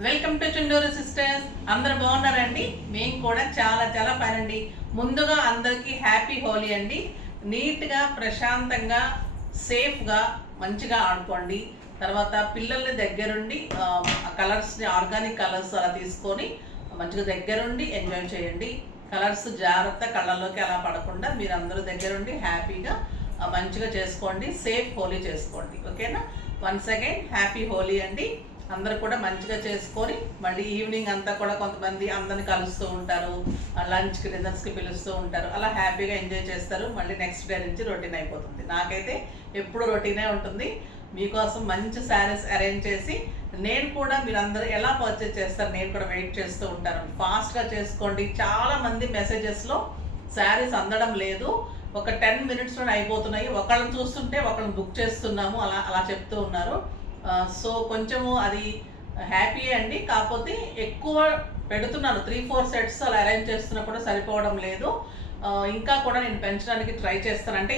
Welcome to Chunduru sisters. అందరు బాగున్నారండి? మేము కూడా చాలా చాలా ఫైన్ అండి. ముందుగా అందరికీ హ్యాపీ హోలీ అండి. నీట్గా ప్రశాంతంగా సేఫ్గా మంచిగా ఆడుకోండి. తర్వాత పిల్లల్ని దగ్గరుండి కలర్స్ని ఆర్గానిక్ కలర్స్ అలా తీసుకొని మంచిగా దగ్గరుండి ఎంజాయ్ చేయండి. కలర్స్ జాగ్రత్త కళ్ళల్లోకి అలా పడకుండా మీరు అందరూ దగ్గరుండి హ్యాపీగా మంచిగా చేసుకోండి. సేఫ్ హోలీ చేసుకోండి. ఓకేనా? వన్స్ అగైన్ హ్యాపీ హోలీ అండి. అందరు కూడా మంచిగా చేసుకొని మళ్ళీ ఈవినింగ్ అంతా కూడా కొంతమంది అందరిని కలుస్తూ ఉంటారు, లంచ్కి డిన్నర్స్కి పిలుస్తూ ఉంటారు. అలా హ్యాపీగా ఎంజాయ్ చేస్తారు. మళ్ళీ నెక్స్ట్ డే నుంచి రొటీన్ అయిపోతుంది. నాకైతే ఎప్పుడు రొటీనే ఉంటుంది. మీకోసం మంచి శారీస్ అరేంజ్ చేసి నేను కూడా మీరందరూ ఎలా పర్చేజ్ చేస్తారు నేను కూడా వెయిట్ చేస్తూ ఉంటాను. ఫాస్ట్గా చేసుకోండి. చాలామంది మెసేజెస్లో శారీస్ అందడం లేదు, ఒక 10 మినిట్స్లోనే అయిపోతున్నాయి, ఒకళ్ళని చూస్తుంటే ఒకళ్ళని బుక్ చేస్తున్నాము అలా అలా చెప్తూ ఉన్నారు. సో కొంచెము అది హ్యాపీ అండి. కాకపోతే ఎక్కువ పెడుతున్నాను, 3-4 సెట్స్ అలా అరేంజ్ చేస్తున్నప్పుడు సరిపోవడం లేదు. ఇంకా కూడా నేను పెంచడానికి ట్రై చేస్తాను. అంటే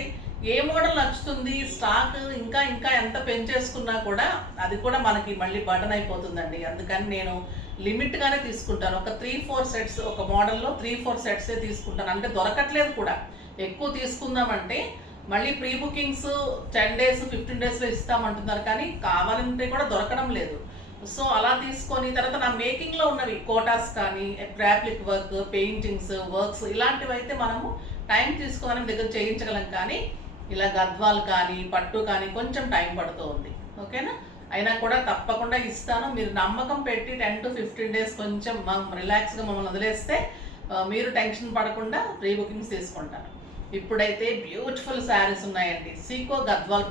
ఏ మోడల్ నచ్చుతుంది, స్టాక్ ఇంకా ఇంకా ఎంత పెంచేసుకున్నా కూడా అది కూడా మనకి మళ్ళీ బటన్ అయిపోతుందండి. అందుకని నేను లిమిట్గానే తీసుకుంటాను. ఒక 3-4 సెట్స్, ఒక మోడల్లో 3-4 సెట్సే తీసుకుంటాను. అంటే దొరకట్లేదు కూడా. ఎక్కువ తీసుకుందామంటే మళ్ళీ ప్రీ బుకింగ్స్ 10 డేస్ 15 డేస్లో ఇస్తామంటున్నారు, కానీ కావాలంటే కూడా దొరకడం లేదు. సో అలా తీసుకొని తర్వాత నా మేకింగ్లో ఉన్నవి కోటాస్ కానీ గ్రాఫిక్ వర్క్, పెయింటింగ్స్, వర్క్స్ ఇలాంటివి అయితే మనము టైం తీసుకొని దగ్గర చేయించగలం. కానీ ఇలా గద్వాల్ కానీ పట్టు కానీ కొంచెం టైం పడుతూ ఉంది. ఓకేనా? అయినా కూడా తప్పకుండా ఇస్తాను. మీరు నమ్మకం పెట్టి 10 to 15 డేస్ కొంచెం రిలాక్స్గా మమ్మల్ని వదిలేస్తే మీరు టెన్షన్ పడకుండా ప్రీ బుకింగ్స్ తీసుకుంటాను. ఇప్పుడైతే బ్యూటిఫుల్ శారీస్ ఉన్నాయండి. సీకో గద్వాల్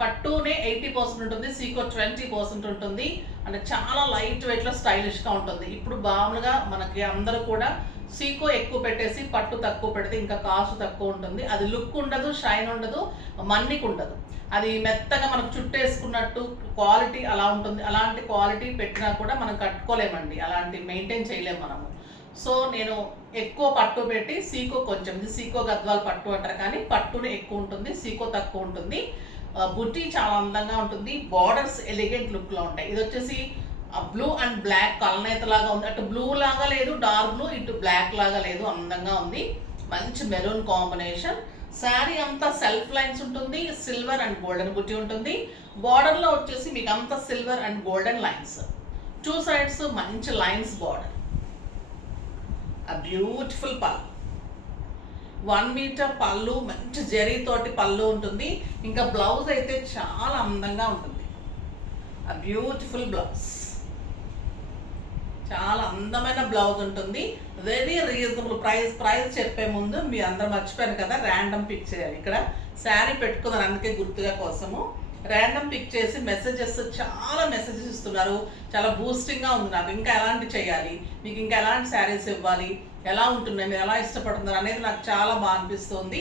పట్టునే 80% ఉంటుంది, సీకో 20% ఉంటుంది. అంటే చాలా లైట్ వెయిట్లో స్టైలిష్గా ఉంటుంది. ఇప్పుడు మామూలుగా మనకి అందరూ కూడా సీకో ఎక్కువ పెట్టేసి పట్టు తక్కువ పెడితే ఇంకా కాస్ట్ తక్కువ ఉంటుంది. అది లుక్ ఉండదు, షైన్ ఉండదు, మన్నిక ఉండదు. అది మెత్తగా మనకు చుట్టేసుకున్నట్టు క్వాలిటీ అలా ఉంటుంది. అలాంటి క్వాలిటీ పెట్టినా కూడా మనం కట్టుకోలేమండి, అలాంటి మెయింటైన్ చేయలేము మనము. సో నేను ఎక్కువ పట్టు పెట్టి సీకో కొంచెం, ఇది సీకో గద్వాల్ పట్టు అంటారు కానీ పట్టునే ఎక్కువ ఉంటుంది, సీకో తక్కువ ఉంటుంది. బుట్టి చాలా అందంగా ఉంటుంది. బార్డర్స్ ఎలిగెంట్ లుక్లో ఉంటాయి. ఇది వచ్చేసి బ్లూ అండ్ బ్లాక్ కలనేత లాగా ఉంది. అటు బ్లూ లాగా లేదు, డార్క్ బ్లూ, ఇటు బ్లాక్ లాగా లేదు, అందంగా ఉంది. మంచి మెరూన్ కాంబినేషన్. శారీ అంతా సెల్ఫ్ లైన్స్ ఉంటుంది, సిల్వర్ అండ్ గోల్డెన్ బుట్టి ఉంటుంది. బార్డర్లో వచ్చేసి మీకు అంతా silver and golden lines, 2 sides మంచి లైన్స్ బార్డర్. బ్యూటిఫుల్ పళ్ళు, 1 మీటర్ పళ్ళు, మంచి జరీతోటి పళ్ళు ఉంటుంది. ఇంకా బ్లౌజ్ అయితే చాలా అందంగా ఉంటుంది. బ్యూటిఫుల్ బ్లౌజ్, చాలా అందమైన బ్లౌజ్ ఉంటుంది. వెరీ రీజనబుల్ ప్రైస్ చెప్పే ముందు మీ అందరూ మర్చిపోయాను కదా, ర్యాండమ్ పిక్ చేయాలి. ఇక్కడ శారీ పెట్టుకున్నాను అందుకే గుర్తుగా కోసము ర్యాండమ్ పిక్ చేసి మెసేజెస్, చాలా మెసేజెస్ ఇస్తున్నారు. చాలా బూస్టింగ్గా ఉంది నాకు. ఇంకా ఎలాంటి చేయాలి, మీకు ఇంకా ఎలాంటి శారీస్ ఇవ్వాలి, ఎలా ఉంటున్నాయి, మీరు ఎలా ఇష్టపడుతున్నారు అనేది నాకు చాలా బాగా అనిపిస్తుంది.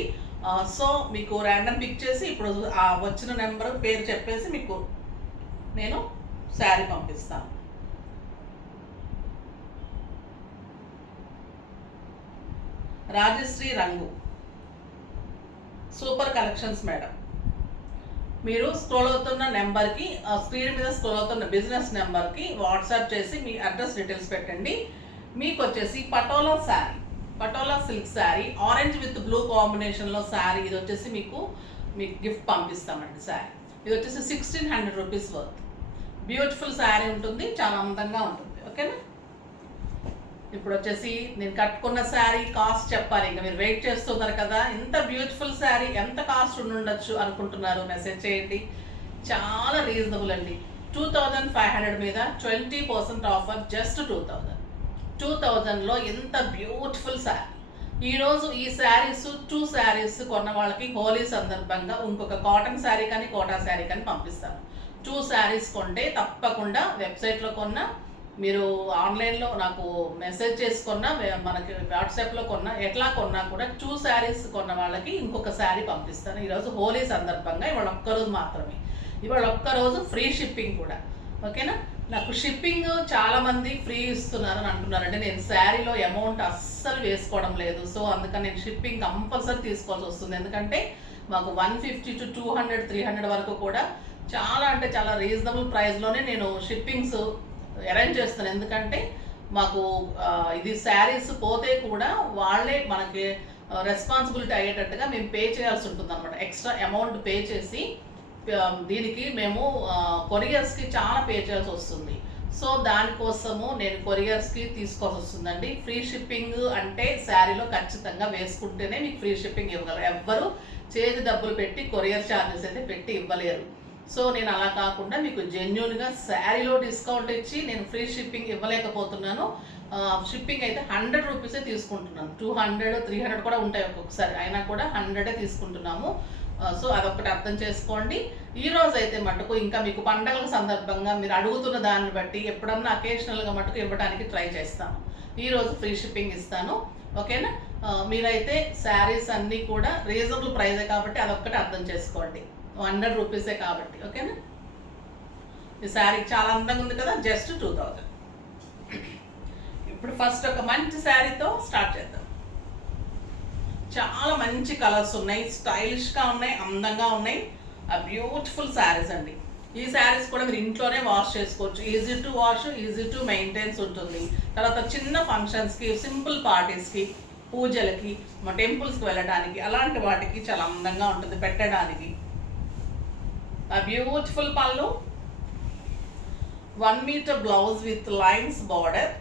సో మీకు ర్యాండమ్ పిక్ చేసి ఇప్పుడు వచ్చిన నెంబర్ పేరు చెప్పేసి మీకు నేను శారీ పంపిస్తాను. రాజశ్రీ రంగు, సూపర్ కలెక్షన్స్ మేడం. మీరు స్క్రోల్ అవుతున్న నెంబర్కి, స్క్రీన్ మీద స్క్రోల్ అవుతున్న బిజినెస్ నెంబర్కి వాట్సాప్ చేసి మీ అడ్రస్ డీటెయిల్స్ పెట్టండి. మీకు వచ్చేసి patola sari, patola silk sari, orange with blue కాంబినేషన్లో శారీ. ఇది వచ్చేసి మీకు గిఫ్ట్ పంపిస్తామండి. శారీ ఇది వచ్చేసి 1600 రూపీస్ వర్త్. బ్యూటిఫుల్ శారీ ఉంటుంది, చాలా అందంగా ఉంటుంది. ఓకేనా? ఇప్పుడు వచ్చేసి నేను కట్టుకున్న శారీ కాస్ట్ చెప్పాలి. ఇంకా మీరు వెయిట్ చేస్తున్నారు కదా, ఇంత బ్యూటిఫుల్ శారీ ఎంత కాస్ట్ ఉండొచ్చు అనుకుంటున్నారు, మెసేజ్ చేయండి. చాలా రీజనబుల్ అండి. 2500 మీద 20% ఆఫర్, జస్ట్ 2000లో ఎంత బ్యూటిఫుల్ శారీ. ఈరోజు ఈ శారీస్ 2 శారీస్ కొన్న వాళ్ళకి హోలీ సందర్భంగా ఇంకొక కాటన్ శారీ కానీ కోటా శారీ కానీ పంపిస్తాను. 2 శారీస్ కొంటే తప్పకుండా వెబ్సైట్లో కొన్న, మీరు ఆన్లైన్లో నాకు మెసేజ్ చేసుకున్నా, మనకి వాట్సాప్లో కొన్నా, ఎట్లా కొన్నా కూడా 2 శారీస్ కొన్న వాళ్ళకి ఇంకొక శారీ పంపిస్తాను. ఈరోజు హోలీ సందర్భంగా ఇవాళ ఒక్కరోజు మాత్రమే, ఇవాళ ఒక్కరోజు ఫ్రీ షిప్పింగ్ కూడా. ఓకేనా? నాకు షిప్పింగ్ చాలామంది ఫ్రీ ఇస్తున్నారు అని అంటున్నారంటే నేను శారీలో అమౌంట్ అస్సలు వేసుకోవడం లేదు. సో అందుకని నేను షిప్పింగ్ కంపల్సరీ తీసుకోవాల్సి వస్తుంది. ఎందుకంటే మాకు 150 to 200, 300 వరకు కూడా చాలా అంటే చాలా రీజనబుల్ ప్రైస్లోనే నేను షిప్పింగ్స్ అరేంజ్ చేస్తాను. ఎందుకంటే మాకు ఇది శారీస్ పోతే కూడా వాళ్ళే మనకి రెస్పాన్సిబిలిటీ అయ్యేటట్టుగా మేము పే చేయాల్సి ఉంటుంది అనమాట. ఎక్స్ట్రా అమౌంట్ పే చేసి దీనికి మేము కొరియర్స్కి చాలా పే చేయాల్సి వస్తుంది. సో దానికోసము నేను కొరియర్స్కి తీసుకోవాల్సి వస్తుందండి. ఫ్రీ షిప్పింగ్ అంటే శారీలో ఖచ్చితంగా వేసుకుంటేనే మీకు ఫ్రీ షిప్పింగ్ ఇవ్వగలరు. ఎవ్వరు చేతి డబ్బులు పెట్టి కొరియర్ ఛార్జెస్ అయితే పెట్టి ఇవ్వలేరు. సో నేను అలా కాకుండా మీకు జెన్యున్గా శారీలో డిస్కౌంట్ ఇచ్చి నేను ఫ్రీ షిప్పింగ్ ఇవ్వలేకపోతున్నాను. షిప్పింగ్ అయితే 100 రూపీసే తీసుకుంటున్నాను. 200, 300 కూడా ఉంటాయి ఒక్కొక్కసారి, అయినా కూడా 100 తీసుకుంటున్నాము. సో అదొకటి అర్థం చేసుకోండి. ఈరోజు అయితే మటుకు ఇంకా మీకు పండగల సందర్భంగా మీరు అడుగుతున్న దాన్ని బట్టి ఎప్పుడన్నా అకేషనల్గా మటుకు ఇవ్వడానికి ట్రై చేస్తాను. ఈరోజు ఫ్రీ షిప్పింగ్ ఇస్తాను, ఓకేనా? మీరైతే శారీస్ అన్నీ కూడా రీజనబుల్ ప్రైజే కాబట్టి అదొక్కటి అర్థం చేసుకోండి. 100 రూపీసే కాబట్టి, ఓకేనా? ఈ శారీ చాలా అందంగా ఉంది కదా, జస్ట్ 2000. ఇప్పుడు ఫస్ట్ ఒక మంచి శారీతో స్టార్ట్ చేద్దాం. చాలా మంచి కలర్స్ ఉన్నాయి, స్టైలిష్గా ఉన్నాయి, అందంగా ఉన్నాయి. బ్యూటిఫుల్ శారీస్ అండి. ఈ శారీస్ కూడా మీరు ఇంట్లోనే వాష్ చేసుకోవచ్చు. Easy to wash, easy to maintains ఉంటుంది. తర్వాత చిన్న ఫంక్షన్స్కి, సింపుల్ పార్టీస్కి, పూజలకి, మా టెంపుల్స్కి వెళ్ళడానికి అలాంటి వాటికి చాలా అందంగా ఉంటుంది పెట్టడానికి. బ్యూటిఫుల్ పళ్ళు, 1 metre blouse with lines border,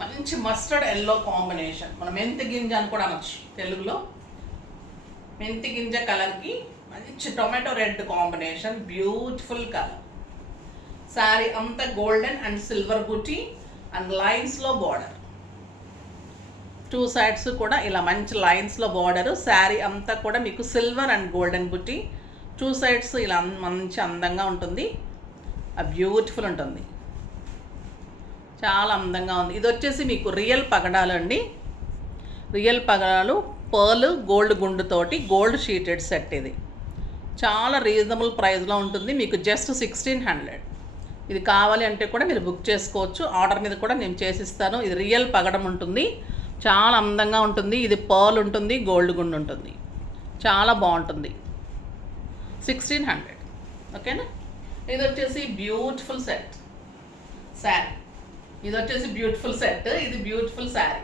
మంచి మస్టర్డ్ ఎల్లో కాంబినేషన్. మనం మెంతి గింజ అని కూడా అనొచ్చు తెలుగులో. మెంతి గింజ కలర్కి మంచి tomato red combination, beautiful colour. Sari అంతా golden and silver buti and లైన్స్లో బార్డర్. 2 సైడ్స్ కూడా ఇలా మంచి లైన్స్లో బార్డరు. శారీ అంతా కూడా మీకు silver and golden buti. 2 sides ఇలా మంచి అందంగా ఉంటుంది. బ్యూటిఫుల్ ఉంటుంది, చాలా అందంగా ఉంది. ఇది వచ్చేసి మీకు రియల్ పగడాలు అండి. రియల్ పగడాలు పర్ల్ గోల్డ్ గుండుతోటి గోల్డ్ షీటెడ్ సెట్. ఇది చాలా రీజనబుల్ ప్రైస్లో ఉంటుంది. మీకు జస్ట్ 1600. ఇది కావాలి అంటే కూడా మీరు బుక్ చేసుకోవచ్చు. ఆర్డర్ మీద కూడా నేను చేసిస్తాను. ఇది రియల్ పగడం ఉంటుంది, చాలా అందంగా ఉంటుంది. ఇది పర్ల్ ఉంటుంది, గోల్డ్ గుండు ఉంటుంది, చాలా బాగుంటుంది. 1600, ఓకేనా? ఇది వచ్చేసి బ్యూటిఫుల్ సెట్ శారీ. ఇది వచ్చేసి బ్యూటిఫుల్ సెట్. ఇది బ్యూటిఫుల్ శారీ,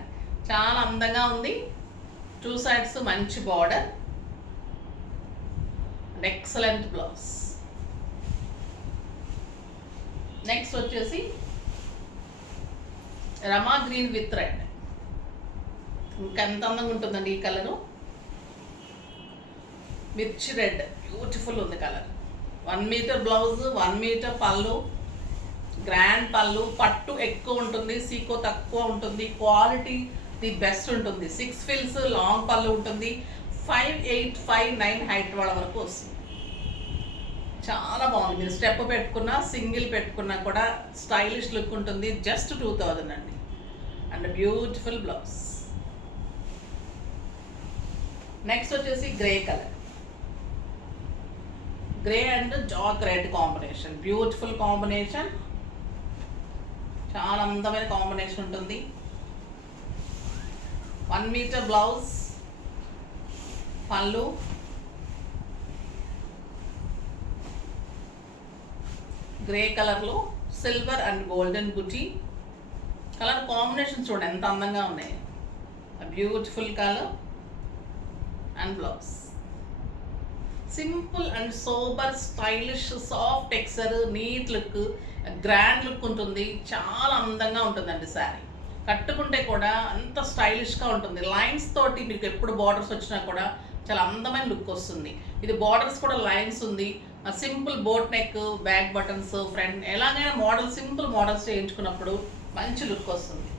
చాలా అందంగా ఉంది. 2 సైడ్స్ మంచి border and excellent blouse. Next వచ్చేసి రమా గ్రీన్ విత్ రెడ్. ఇంకా ఎంత అందంగా ఉంటుందండి ఈ కలరు. మిర్చి రెడ్, బ్యూటిఫుల్ ఉంది కలర్. 1 మీటర్ బ్లౌజ్, 1 మీటర్ పళ్ళు, గ్రాండ్ పళ్ళు. పట్టు ఎక్కువ ఉంటుంది, సీకో తక్కువ ఉంటుంది. క్వాలిటీ ది బెస్ట్ ఉంటుంది. 6 ఫిల్స్ లాంగ్ పళ్ళు ఉంటుంది. 5'8", 5'9" హైట్ వాళ్ళ వరకు వస్తుంది. చాలా బాగుంది. మీరు స్టెప్ పెట్టుకున్నా, సింగిల్ పెట్టుకున్నా కూడా స్టైలిష్ లుక్ ఉంటుంది. జస్ట్ 2000 అండి. And beautiful blouse. నెక్స్ట్ వచ్చేసి grey colour. Grey and jack red combination, beautiful combination, చాలా అందమైన కాంబినేషన్ ఉంటుంది. 1 మీటర్ బ్లౌజ్, పళ్ళు, గ్రే కలర్లో సిల్వర్ అండ్ గోల్డెన్ బుటీ. కలర్ కాంబినేషన్ చూడండి ఎంత అందంగా ఉన్నాయి. Beautiful colour and blouse. Simple and sober, stylish, soft texture, neat look, grand look ఉంటుంది. చాలా అందంగా ఉంటుందండి శారీ. కట్టుకుంటే కూడా అంత స్టైలిష్గా ఉంటుంది. లైన్స్ తోటి మీకు ఎప్పుడు బార్డర్స్ వచ్చినా కూడా చాలా అందమైన లుక్ వస్తుంది. ఇది బార్డర్స్ కూడా లైన్స్ ఉంది. Simple boat neck, back buttons, front ఎలాగైనా మోడల్, సింపుల్ మోడల్స్ చేయించుకున్నప్పుడు మంచి లుక్ వస్తుంది.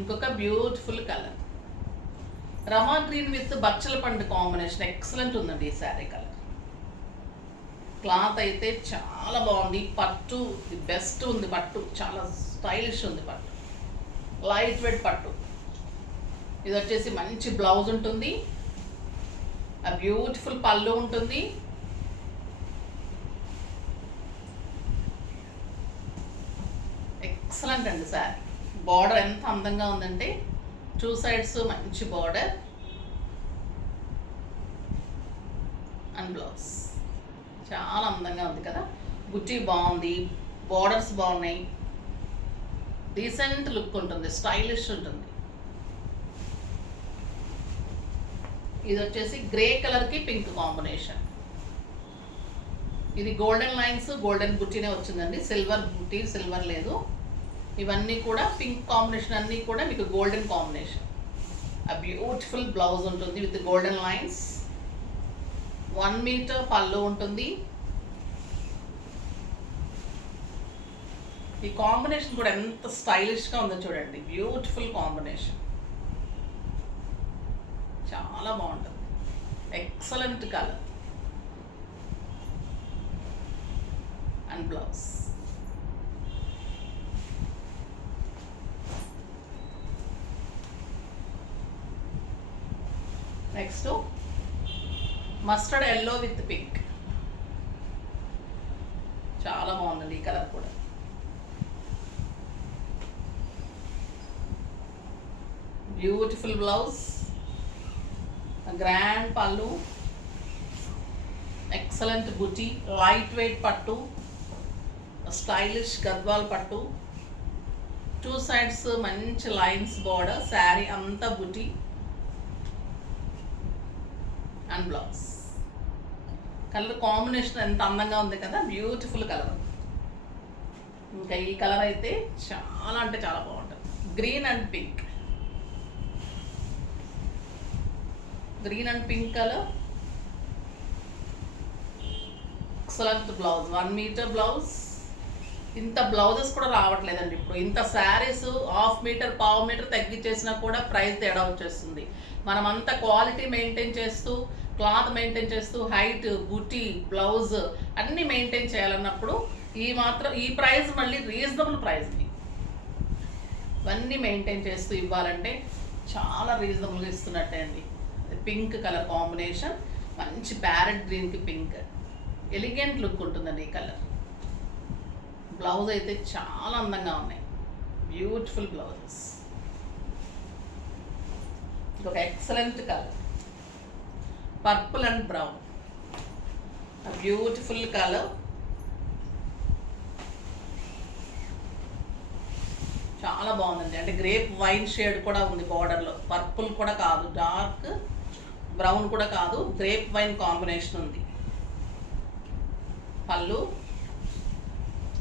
ఇంకొక beautiful colour Rama green with బచ్చల పండు కాంబినేషన్, ఎక్సలెంట్ ఉందండి ఈ శారీ కలర్. క్లాత్ అయితే చాలా బాగుంది. పట్టు ది బెస్ట్ ఉంది. పట్టు చాలా స్టైలిష్ ఉంది. పట్టు లైట్ వెయిట్ పట్టు. ఇది వచ్చేసి మంచి బ్లౌజ్ ఉంటుంది. ఆ బ్యూటిఫుల్ పళ్ళు ఉంటుంది. ఎక్సలెంట్ అండి శారీ. బార్డర్ ఎంత అందంగా ఉందంటే 2 సైడ్స్ మంచి బార్డర్ అండ్ బ్లౌజ్ చాలా అందంగా ఉంది కదా. బుట్టి బాగుంది, బార్డర్స్ బాగున్నాయి, డీసెంట్ లుక్ ఉంటుంది, స్టైలిష్ ఉంటుంది. ఇది వచ్చేసి గ్రే కలర్కి పింక్ కాంబినేషన్. ఇది గోల్డెన్ లైన్స్, గోల్డెన్ బుట్టీనే వచ్చిందండి, సిల్వర్ బుట్టి, సిల్వర్ లేదు. ఇవన్నీ కూడా పింక్ కాంబినేషన్, అన్నీ కూడా మీకు గోల్డెన్ కాంబినేషన్. ఆ బ్యూటిఫుల్ బ్లౌజ్ ఉంటుంది విత్ గోల్డెన్ లైన్స్. 1 మీటర్ పళ్ళు ఉంటుంది. ఈ కాంబినేషన్ కూడా ఎంత స్టైలిష్గా ఉందో చూడండి, బ్యూటిఫుల్ కాంబినేషన్, చాలా బాగుంటుంది, excellent colour and blouse. Next mustard yellow with pink, చాలా బాగుందండి ఈ కలర్ కూడా. బ్యూటిఫుల్ బ్లౌజ్, గ్రాండ్ పళ్ళు, ఎక్సలెంట్ బుటీ, లైట్ వెయిట్ పట్టు, స్టైలిష్ గద్వాల్ పట్టు, 2 సైడ్స్ మంచి లైన్స్ బోర్డర్, శారీ అంతా బుటీ అండ్ బ్లౌజ్. కలర్ కాంబినేషన్ ఎంత అందంగా ఉంది కదా, బ్యూటిఫుల్ కలర్. ఇంకా ఈ కలర్ అయితే చాలా అంటే చాలా బాగుంటుంది, green and pink. Green and pink colour, excellent blouse, 1 metre blouse. ఇంత బ్లౌజెస్ కూడా రావట్లేదండి ఇప్పుడు. ఇంత శారీస్ 1/2 మీటర్, 1/4 మీటర్ తగ్గించేసినా కూడా ప్రైస్ తేడా వచ్చేస్తుంది. మనం అంత క్వాలిటీ మెయింటైన్ చేస్తూ, క్లాత్ మెయింటైన్ చేస్తూ, హైట్, బుటీ, బ్లౌజ్ అన్నీ మెయింటైన్ చేయాలన్నప్పుడు ఈ ప్రైస్ మళ్ళీ రీజనబుల్ ప్రైస్ని ఇవన్నీ మెయింటైన్ చేస్తూ ఇవ్వాలంటే చాలా రీజనబుల్గా ఇస్తున్నట్టే అండి. పింక్ కలర్ కాంబినేషన్, మంచి ప్యారెట్ గ్రీన్కి పింక్, ఎలిగెంట్ లుక్ ఉంటుందండి ఈ కలర్. బ్లౌజ్ అయితే చాలా అందంగా ఉన్నాయి, బ్యూటిఫుల్ బ్లౌజెస్. ఒక excellent colour, purple and brown, beautiful colour, చాలా బాగుందండి. అంటే గ్రేప్ వైన్ షేడ్ కూడా ఉంది బార్డర్లో, పర్పుల్ కూడా కాదు, డార్క్ బ్రౌన్ కూడా కాదు, గ్రేప్ వైన్ కాంబినేషన్ ఉంది. పళ్ళు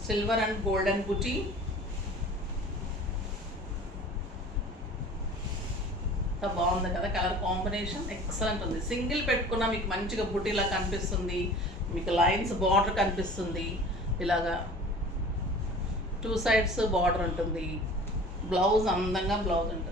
సిల్వర్ అండ్ గోల్డెన్ బుటీ, బాగుంది కదా కలర్ కాంబినేషన్, ఎక్సలెంట్ ఉంది. సింగిల్ పెట్టుకున్నా మీకు మంచిగా బుటీలా కనిపిస్తుంది, మీకు లైన్స్ బార్డర్ కనిపిస్తుంది, ఇలాగా 2 సైడ్స్ బార్డర్ ఉంటుంది, బ్లౌజ్ అందంగా బ్లౌజ్ ఉంటుంది.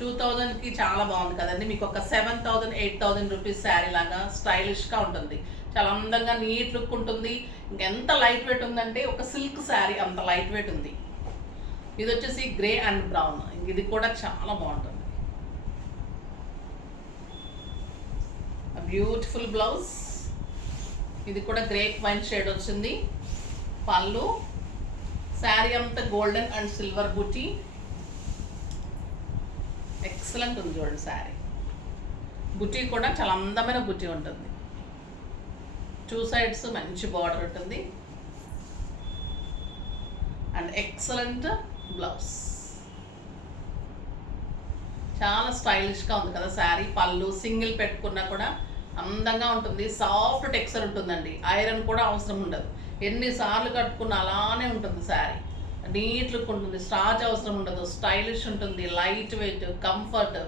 2000కి చాలా బాగుంది కదండి. మీకు ఒక 7000, 8000 రూపీస్ శారీ లాగా స్టైలిష్గా ఉంటుంది, చాలా అందంగా నీట్ లుక్ ఉంటుంది. ఇంకెంత లైట్ వెయిట్ ఉందంటే ఒక సిల్క్ శారీ అంత లైట్ వెయిట్ ఉంది. ఇది వచ్చేసి గ్రే అండ్ బ్రౌన్, ఇది కూడా చాలా బాగుంటుంది. బ్యూటిఫుల్ బ్లౌజ్, ఇది కూడా గ్రేప్ వైన్ షేడ్ వచ్చింది. పళ్ళు, శారీ అంతా golden and silver buti, excellent ఉంది చూడండి శారీ. బుటీ కూడా చాలా అందమైన బుటీ ఉంటుంది, 2 సైడ్స్ మంచి బార్డర్ ఉంటుంది అండ్ ఎక్సలెంట్ బ్లౌజ్. చాలా స్టైలిష్గా ఉంది కదా శారీ. పళ్ళు సింగిల్ పెట్టుకున్నా కూడా అందంగా ఉంటుంది, సాఫ్ట్ టెక్స్చర్ ఉంటుందండి, ఐరన్ కూడా అవసరం ఉండదు. ఎన్నిసార్లు కట్టుకున్నా అలానే ఉంటుంది శారీ, నీట్ లుక్ ఉంటుంది, స్టార్చ్ అవసరం ఉండదు, స్టైలిష్ ఉంటుంది, లైట్ వెయిట్, కంఫర్ట్.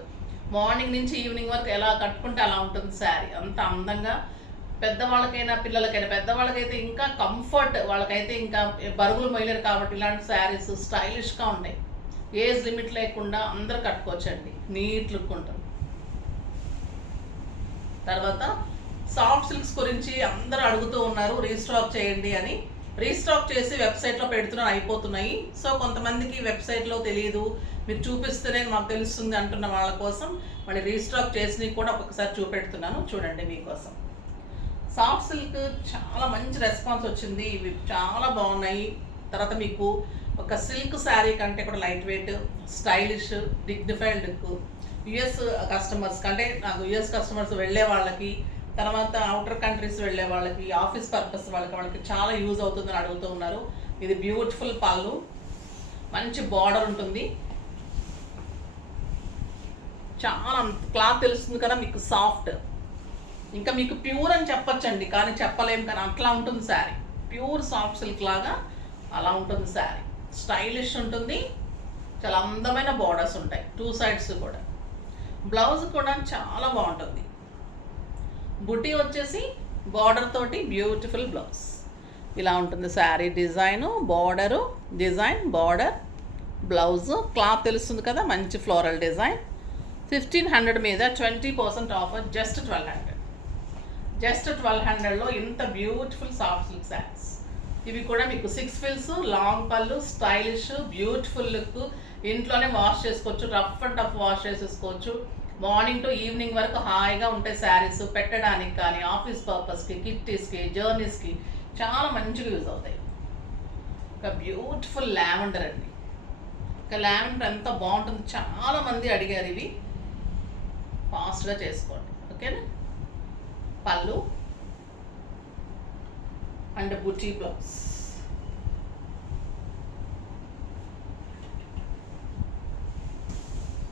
మార్నింగ్ నుంచి ఈవినింగ్ వరకు ఎలా కట్టుకుంటే అలా ఉంటుంది శారీ, అంత అందంగా. పెద్దవాళ్ళకైనా పిల్లలకైనా, పెద్దవాళ్ళకైతే ఇంకా కంఫర్ట్, వాళ్ళకైతే ఇంకా బరుగులు మొయ్యలేరు కాబట్టి ఇలాంటి శారీస్ స్టైలిష్గా ఉంటాయి. ఏజ్ లిమిట్ లేకుండా అందరూ కట్టుకోవచ్చండి, నీట్ లుక్ ఉంటుంది. తర్వాత సాఫ్ట్ సిల్క్స్ గురించి అందరూ అడుగుతూ ఉన్నారు, రీస్టాక్ చేయండి అని. రీస్టాక్ చేసి వెబ్సైట్లో పెడుతున్నాను, అయిపోతున్నాయి. సో కొంతమందికి వెబ్సైట్లో తెలియదు, మీరు చూపిస్తేనే మాకు తెలుస్తుంది అంటున్న వాళ్ళ కోసం మళ్ళీ రీస్టాక్ చేసి కూడా ఒక్కొక్కసారి చూపెడుతున్నాను, చూడండి మీకోసం. సాఫ్ట్ సిల్క్ చాలా మంచి రెస్పాన్స్ వచ్చింది, ఇవి చాలా బాగున్నాయి. తర్వాత మీకు ఒక సిల్క్ శారీ కంటే కూడా light weight, stylish, dignified look. US customers కంటే నాకు యుఎస్ కస్టమర్స్ వెళ్ళే వాళ్ళకి తర్వాత అవుటర్ కంట్రీస్ వెళ్ళే వాళ్ళకి, ఆఫీస్ పర్పస్ వాళ్ళకి చాలా యూజ్ అవుతుందని అడుగుతూ ఉన్నారు. ఇది బ్యూటిఫుల్ పళ్ళు, మంచి బార్డర్ ఉంటుంది, చాలా క్లాత్ తెలుస్తుంది కదా మీకు, సాఫ్ట్. ఇంకా మీకు ప్యూర్ అని చెప్పొచ్చండి, కానీ చెప్పలేం, కానీ అట్లా ఉంటుంది శారీ. ప్యూర్ సాఫ్ట్ సిల్క్ లాగా అలా ఉంటుంది శారీ. స్టైలిష్ ఉంటుంది, చాలా అందమైన బార్డర్స్ ఉంటాయి 2 సైడ్స్ కూడా. బ్లౌజ్ కూడా చాలా బాగుంటుంది. బుటీ వచ్చేసి బార్డర్ తోటి బ్యూటిఫుల్ బ్లౌజ్. ఇలా ఉంటుంది sari design, border, design, border, blouse. Cloth తెలుస్తుంది కదా, మంచి ఫ్లోరల్ డిజైన్. 1500 మీద 20% ఆఫర్, జస్ట్ 1200. జస్ట్ 1200లో ఇంత బ్యూటిఫుల్ సాఫ్ట్ సిల్క్ శారీస్. ఇవి కూడా మీకు 6 ఫిల్స్, లాంగ్ పళ్ళు, స్టైలిష్, బ్యూటిఫుల్ లుక్. ఇంట్లోనే వాష్ చేసుకోవచ్చు, రఫ్ అండ్ టఫ్ వాష్ చేసేసుకోవచ్చు. మార్నింగ్ టు ఈవినింగ్ వరకు హాయిగా ఉంటాయి శారీస్, పెట్టడానికి కానీ, ఆఫీస్ పర్పస్కి, కిట్టీస్కి, జర్నీస్కి చాలా మంచిగా యూజ్ అవుతాయి. ఒక బ్యూటిఫుల్ లావెండర్ అండి. ఒక లావెండర్ ఎంత బాగుంటుంది, చాలామంది అడిగారు. ఇవి ఫాస్ట్గా చేసుకోండి, ఓకేనా. పళ్ళు అండ్ బుటీ బ్లౌజ్.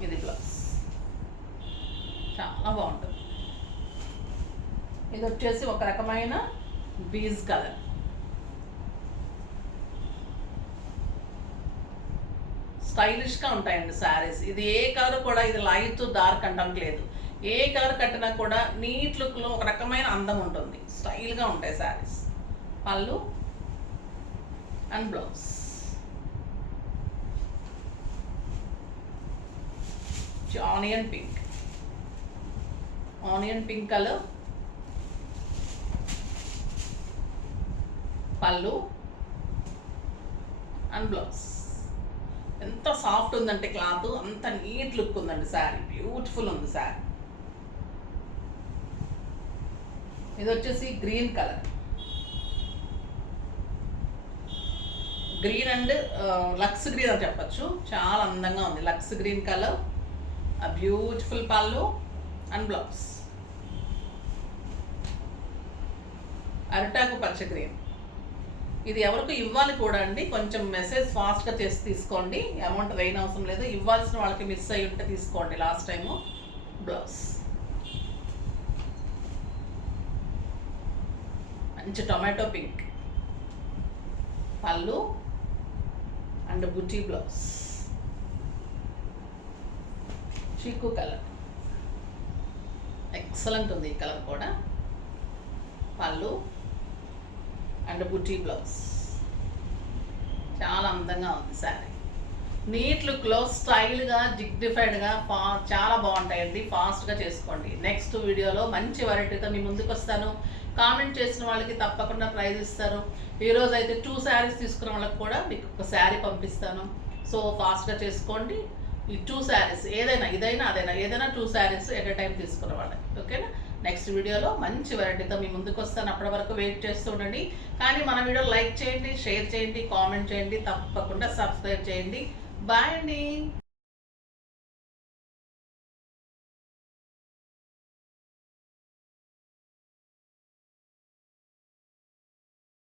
ఇది బ్లౌజ్ చాలా బాగుంటుంది. ఇది వచ్చేసి ఒక రకమైన బీజ్ కలర్. స్టైలిష్గా ఉంటాయండి శారీస్. ఇది ఏ కలర్ కూడా, ఇది లైట్ డార్క్ అంటాం లేదు, ఏ కలర్ కట్టినా కూడా నీట్ లుక్లో ఒక రకమైన అందం ఉంటుంది, స్టైల్గా ఉంటాయి saris. Pallu and blouse. Onion pink, onion pink colour. Pallu and blouse. ఎంత సాఫ్ట్ ఉందంటే క్లాత్, అంత నీట్ లుక్ ఉందండి శారీ, బ్యూటిఫుల్ ఉంది శారీ. ఇది వచ్చేసి green colour, green and lux green అని చెప్పచ్చు, చాలా అందంగా ఉంది. లక్స్ గ్రీన్ కలర్, ఆ బ్యూటిఫుల్ పళ్ళు అండ్ బ్లౌజ్. అరిటాకు పచ్చ గ్రీన్. ఇది ఎవరికి ఇవ్వాలి కూడా అండి, కొంచెం మెసేజ్ ఫాస్ట్గా చేసి తీసుకోండి, అమౌంట్ వేయని అవసరం లేదు. ఇవ్వాల్సిన వాళ్ళకి మిస్ అయ్యి ఉంటే తీసుకోండి లాస్ట్ టైము. బ్లౌజ్ మంచి టొమాటో పింక్. పళ్ళు అండ్ బుటీ బ్లౌజ్. చీకు కలర్, ఎక్సలెంట్ ఉంది ఈ కలర్ కూడా. పళ్ళు అండ్ బుటీ బ్లౌజ్. చాలా అందంగా ఉంది శారీ, నీట్ లుక్లో, స్టైల్గా, డిగ్నిఫైడ్గా చాలా బాగుంటాయండి. ఫాస్ట్గా చేసుకోండి. నెక్స్ట్ వీడియోలో మంచి వెరైటీతో మీ ముందుకు వస్తాను. కామెంట్ చేసిన వాళ్ళకి తప్పకుండా ప్రైజ్ ఇస్తారు. ఈరోజు అయితే 2 శారీస్ తీసుకున్న వాళ్ళకి కూడా మీకు ఒక శారీ పంపిస్తాను. సో ఫాస్ట్గా చేసుకోండి. ఈ 2 శారీస్ ఏదైనా, ఇదైనా అదైనా, ఏదైనా 2 శారీస్ ఎట్ ఎ టైం తీసుకున్న వాళ్ళకి, ఓకేనా. నెక్స్ట్ వీడియోలో మంచి వెరైటీతో మీ ముందుకు వస్తాను. అప్పటి వరకు వెయిట్ చేస్తూ ఉండండి. కానీ మన వీడియో లైక్ చేయండి, షేర్ చేయండి, కామెంట్ చేయండి, తప్పకుండా సబ్స్క్రైబ్ చేయండి. బాయ్ అండి.